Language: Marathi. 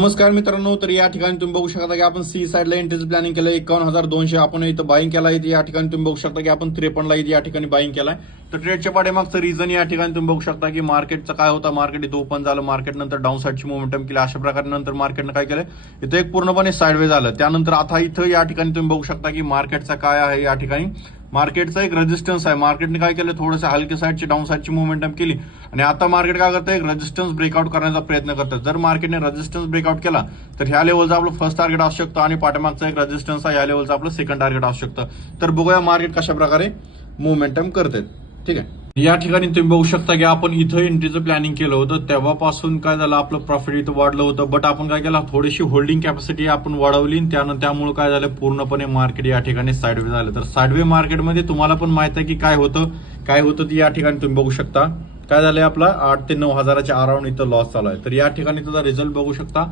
नमस्कार मित्रांनो, तर या ठिकाणी तुम्ही बघू शकता की आपण सी साईडला एंट्रीचं प्लॅनिंग केलं 51,200. आपण इथं बाईंग केला आहे. या ठिकाणी तुम्ही बघू शकता की आपण 53ला इथे या ठिकाणी बाईंग केलाय. तर ट्रेडच्या पाठीमागचं रिझन या ठिकाणी तुम्ही बघू शकता की मार्केटचं काय होतं. मार्केट इथं ओपन झालं, मार्केट नंतर डाऊन साईडची मोमेंटम केली. अशा प्रकारे नंतर मार्केटनं काय केलं, इथं एक पूर्णपणे साईडवे झालं. त्यानंतर आता इथं या ठिकाणी तुम्ही बघू शकता की मार्केटचा काय आहे. या ठिकाणी मार्केटचा एक रेजिस्टन्स आहे. मार्केटने काय केलं, थोडंसं हलकी साईडची डाऊन साईडची मुवमेंटम केली आणि आता मार्केट काय करतं, एक रेजिस्टन्स ब्रेकआउट करण्याचा प्रयत्न करतं. जर मार्केटने रेजिस्टन्स ब्रेकआउट केला तर ह्या लेवलचं आपलं फर्स्ट टार्गेट असू शकतं आणि पाठीमागचा एक रेजिस्टन्स आहे, या लेवलचं आपलं सेकंड टार्गेट असू शकतं. तर बघूया मार्केट कशा प्रकारे मुवमेंटम करते. ठीक आहे, या ठिकाणी तुम्ही बघू शकता की आपण इथं एंट्रीचं प्लॅनिंग केलं होतं. तेव्हापासून काय झालं, आपलं प्रॉफिट इथं वाढलं होतं. बट आपण काय केलं, थोडीशी होल्डिंग कॅपॅसिटी आपण वाढवली. त्यामुळे काय झालं, पूर्णपणे मार्केट या ठिकाणी साईडवे झालं. तर साईडवे मार्केटमध्ये तुम्हाला पण माहित आहे की काय होतं ती या ठिकाणी तुम्ही बघू शकता. काय झालंय, आपला 8 ते 9 हजाराच्या अराउंड इथं लॉस चालू आहे. तर या ठिकाणी त्याचा रिझल्ट बघू शकता.